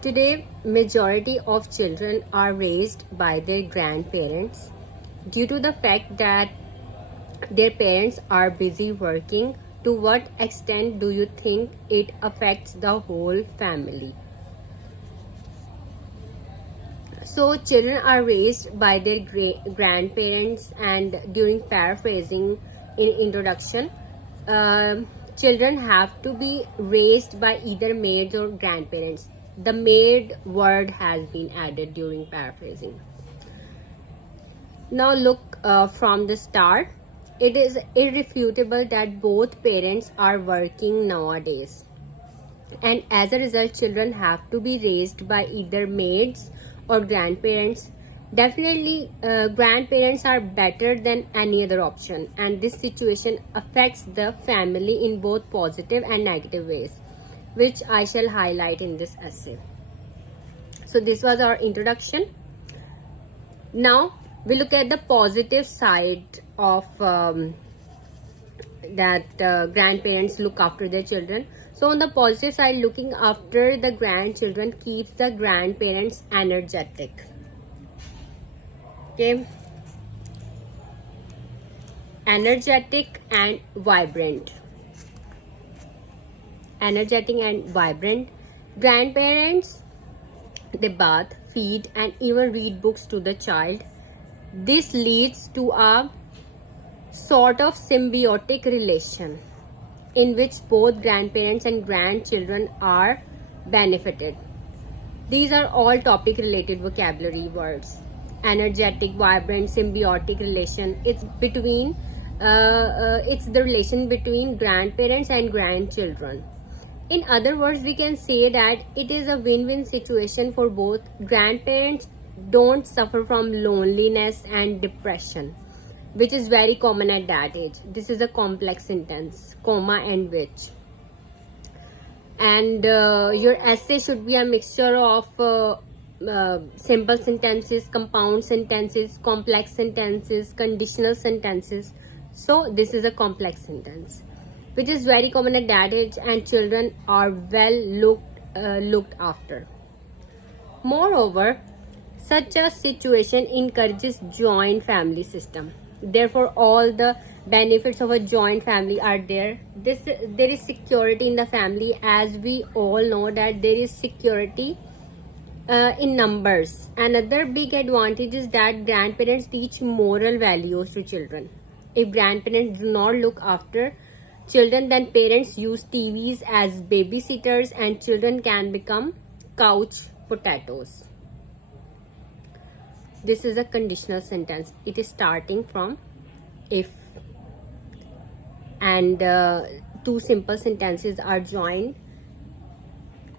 Today, majority of children are raised by their grandparents due to the fact that their parents are busy working. To what extent do you think it affects the whole family? So children are raised by their grandparents, and during paraphrasing in introduction, children have to be raised by either maids or grandparents. The maid word has been added during paraphrasing. Now look from the start. It is irrefutable that both parents are working nowadays, and as a result children have to be raised by either maids or grandparents. Definitely grandparents are better than any other option, and this situation affects the family in both positive and negative ways, which I shall highlight in this essay. So this was our introduction. Now we look at the positive side of grandparents look after their children. So on the positive side, looking after the grandchildren keeps the grandparents energetic. Okay, energetic and vibrant. Energetic and vibrant. Grandparents, they bath, feed, and even read books to the child. This leads to a sort of symbiotic relation in which both grandparents and grandchildren are benefited. These are all topic related vocabulary words. Energetic, vibrant, symbiotic relation. It's between it's the relation between grandparents and grandchildren. In other words, we can say that it is a win-win situation for both. Grandparents don't suffer from loneliness and depression, which is very common at that age. This is a complex sentence, comma and which. And your essay should be a mixture of simple sentences, compound sentences, complex sentences, conditional sentences. So this is a complex sentence, which is very common at that age, and children are well looked after. Moreover, such a situation encourages joint family system. Therefore, all the benefits of a joint family are there. There is security in the family, as we all know that there is security in numbers. Another big advantage is that grandparents teach moral values to children. If grandparents do not look after children, then parents use TVs as babysitters, and children can become couch potatoes. This is a conditional sentence. It is starting from if, and two simple sentences are joined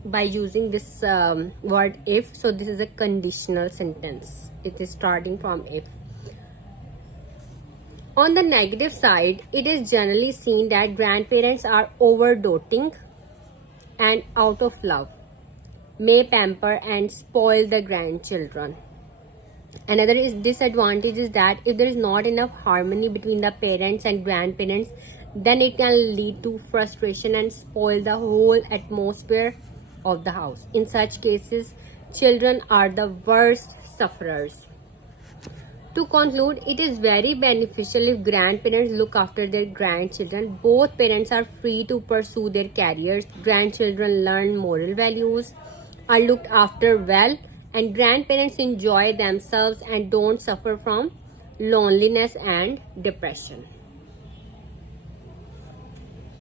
by using this word if. So this is a conditional sentence. It is starting from if. On the negative side, it is generally seen that grandparents are overdoting and out of love may pamper and spoil the grandchildren. Another disadvantage is that if there is not enough harmony between the parents and grandparents, then it can lead to frustration and spoil the whole atmosphere of the house. In such cases, children are the worst sufferers. To conclude, it is very beneficial if grandparents look after their grandchildren. Both parents are free to pursue their careers. Grandchildren learn moral values, are looked after well, and grandparents enjoy themselves and don't suffer from loneliness and depression.